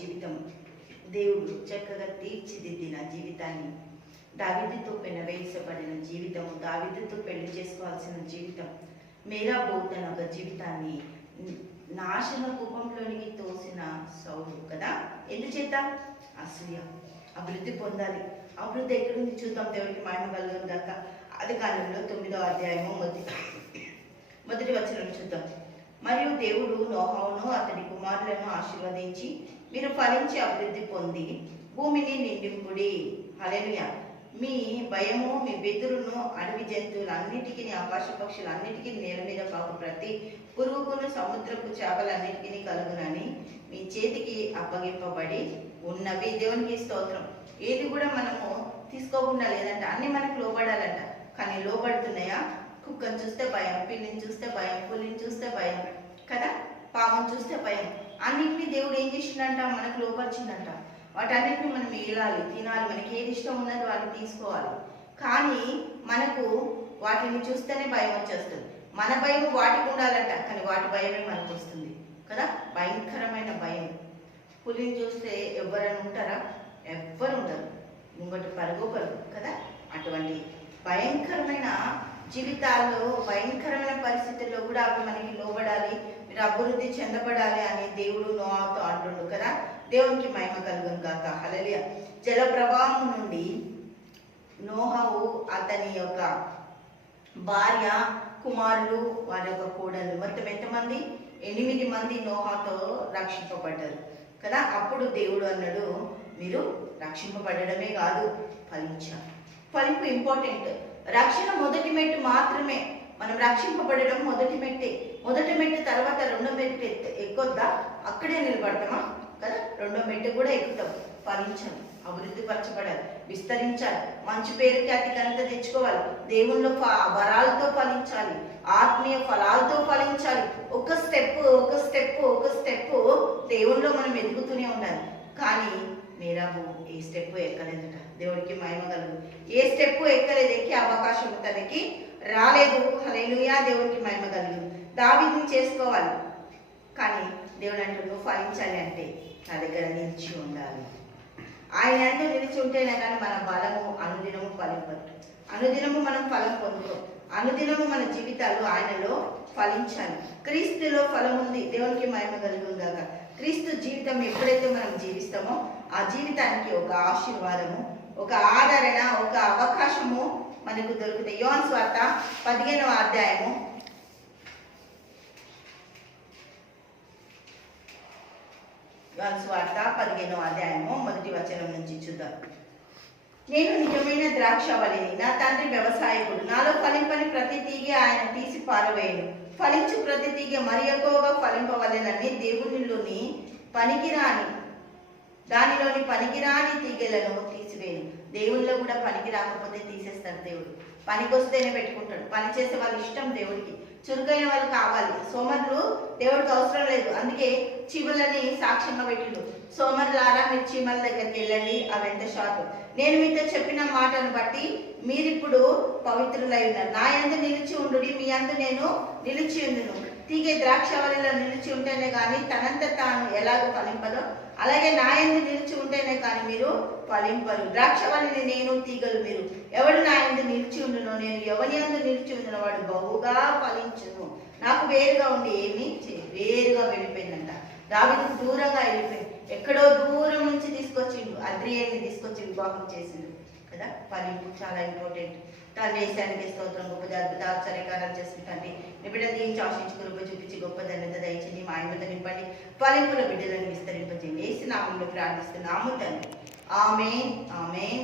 జీవితం. దేవుడు చక్కగా తీర్చిదిద్దిన జీవితాన్ని. దావిదితో పెనవేసబడిన జీవితం దావిదితో పెళ్ళి చేసుకోవాల్సిన జీవితం. మేరా బోధన ఒక జీవితాన్ని నాశన కూపంలోనికి తోసిన సౌలు కదా? ఎందుచేత? అసూయ. అభివృద్ధి పొందాలి. అభివృద్ధి ఎక్కడుంది చూద్దాం దేవుడికి మహిమ వల్ల దాకా అది కాలంలో తొమ్మిదో అధ్యాయము మొదటి మొదటి వచ్చిన చూద్దాం. మరియు దేవుడు నోహావును అతని కుమారులను ఆశీర్వదించి మీరు ఫలించి అభివృద్ధి పొంది భూమిని నిండింపుడి. హల్లెలూయా. మీ భయము మీ బెదురును అడవి జంతువులన్నిటికీ ఆకాశ పక్షులన్నిటికీ నేల మీద పాపు ప్రతి పురుగును సముద్రపు చేపలన్నిటికీ కలుగునని మీ చేతికి అప్పగింపబడి ఉన్నవి. దేవునికి స్తోత్రం. ఏది కూడా మనము తీసుకోకుండా లేదంట. అన్ని మనకు లోబడాలంట. కానీ లోబడుతున్నాయా? కుక్కను చూస్తే భయం పిల్లిని చూస్తే భయం పులిని చూస్తే భయం కదా? పాముని చూస్తే భయం. అన్నింటినీ దేవుడు ఏం చేసిండంట? మనకు లోపరిచిందంట. వాటన్నిటిని మనం ఏలాలి తినాలి. మనకి ఏది ఇష్టం ఉన్నది వాటిని తీసుకోవాలి. కానీ మనకు వాటిని చూస్తేనే భయం వచ్చేస్తుంది. మన భయం వాటికి ఉండాలంట కానీ వాటి భయమే మనకు వస్తుంది. కదా? భయంకరమైన భయం. పులిని చూస్తే ఎవరైనా ఉంటారా? ఎవ్వరు ఉండరు. ముంగటి పరుగు పరుగు కదా? అటువంటి భయంకరమైన జీవితాల్లో భయంకరమైన పరిస్థితుల్లో కూడా అవి మనకి లోబడాలి. మీరు అభివృద్ధి చెందబడాలి అని దేవుడు నోతో అంటుండు కదా? దేవునికి మహిమ కలుగును కాక హలలియ జల ప్రవాహం నుండి నోహవు అతని యొక్క భార్య కుమారులు వారి యొక్క కోడలు మొత్తం ఎంతమంది? ఎనిమిది మంది నోహాతో రక్షింపబడ్డారు కదా? అప్పుడు దేవుడు అన్నాడు మీరు రక్షింపబడమే కాదు ఫలించారు ఫలింపు ఇంపార్టెంట్ రక్షణ మొదటి మెట్టు మాత్రమే. మనం రక్షింపబడడం మొదటి మెట్టే. మొదటి మెట్టు తర్వాత రెండో మెట్టు ఎక్కొద్దా? అక్కడే నిలబడతామా? కదా? రెండో మెట్టు కూడా ఎక్కుతాం. ఫలించాలి అభివృద్ధి పరచబడాలి. విస్తరించాలి. మంచి పేరు ఖ్యాతి కనుక తెచ్చుకోవాలి. దేవుళ్ళో వరాలతో ఫలించాలి. ఆత్మీయ ఫలాలతో ఫలించాలి. ఒక స్టెప్ ఒక స్టెప్ ఒక స్టెప్ దేవుళ్ళో మనం ఎదుగుతూనే ఉండాలి. కానీ మీరాబు ఏ స్టెప్ ఎక్కలేదట. దేవుడికి మహిమ కలుగు. ఏ స్టెప్ ఎక్కలేదు ఎక్కే అవకాశం తనకి రాలేదు. హలేలుయా దేవుడికి మహిమ కలుగు. దావిని చేసుకోవాలి. కానీ దేవుడు అంటూ నువ్వు ఫలించాలి అంటే నా దగ్గర నిలిచి ఉండాలి. ఆయన అంటే నిలిచి ఉంటేనే కానీ మన బలము అనుదినము ఫలింపదు. అనుదినము మనం ఫలం పొందుతాం. అనుదినము మన జీవితాలు ఆయనలో ఫలించాలి. క్రీస్తులో ఫలం ఉంది. దేవునికి మహిమ కలుగుగాక క్రీస్తు జీవితం ఎప్పుడైతే మనం జీవిస్తామో ఆ జీవితానికి ఒక ఆశీర్వాదము ఒక ఆదరణ ఒక అవకాశము మనకు దొరుకుతాయి. యోన్ స్వార్థ పదిహేనవ అధ్యాయము యోన్ స్వార్త పదిహేనవ అధ్యాయము మొదటి వచనం నుంచి చూద్దాం. నేను నిజమైన ద్రాక్షవల్లిని నా తండ్రి వ్యవసాయకుడు. నాలో ఫలింపని ప్రతి తీగ ఆయన తీసి పారవేయను. ఫలించు ప్రతి తీగ మరి ఎక్కువగా ఫలింపవలెనని దేవునిలోని పనికిరాని దానిలోని పనికిరాని తీగలను తీసివేయను. దేవుళ్ళో కూడా పనికి రాకపోతే తీసేస్తాడు దేవుడు. పనికి వస్తేనే పెట్టుకుంటాడు. పని చేసే వాళ్ళ ఇష్టం దేవుడికి. చురుకైన వాళ్ళు కావాలి. సోమరులు దేవుడికి అవసరం లేదు. అందుకే చీమలని సాక్ష్యంగా పెట్టిండు. సోమరులారా మీరు చీమల దగ్గరికి వెళ్ళండి. అవి ఎంత షార్ట్ నేను మీతో చెప్పిన మాటను బట్టి మీరిప్పుడు పవిత్రులై ఉన్నారు. నా ఎందు నిలిచి ఉండు మీ అందు నేను నిలిచి ఉండును. తీగే ద్రాక్షవల్లిలో నిలిచి ఉంటేనే కానీ తనంత తాను ఎలాగో ఫలింపదో. అలాగే నా యందు నిలిచి ఉంటేనే కానీ మీరు ఫలింపరు. ద్రాక్షవల్లిని నేను తీగలు మీరు. ఎవడు నా యందు నిలిచి ఉండునో నేను ఎవరి యందు నిలిచి ఉండిన వాడు బహుగా ఫలించును. నాకు వేరుగా ఉండి ఏమి వేరుగా వెళ్ళిపోయిందంట దావిదికి దూరంగా వెళ్ళిపోయింది ఎక్కడో దూరం నుంచి తీసుకొచ్చిండు. అద్రియేని తీసుకొచ్చి వివాహం చేసిండు. కదా? ఫలింపు చాలా ఇంపార్టెంట్ తన వేసానికి స్తోత్రం. గొప్ప అద్భుత ఆశ్చర్యకారాలు చేసిన తండ్రి బిడ్డ దీనికి ఆశించి కృప చూపించి గొప్ప ధన్యత దయచండి మా ఆయన నింపండి. ఫలింపుల బిడ్డలను విస్తరింపజేయండి. ఏసు నామంలో ప్రార్థిస్తున్నాము తండ్రి. ఆమె ఆమె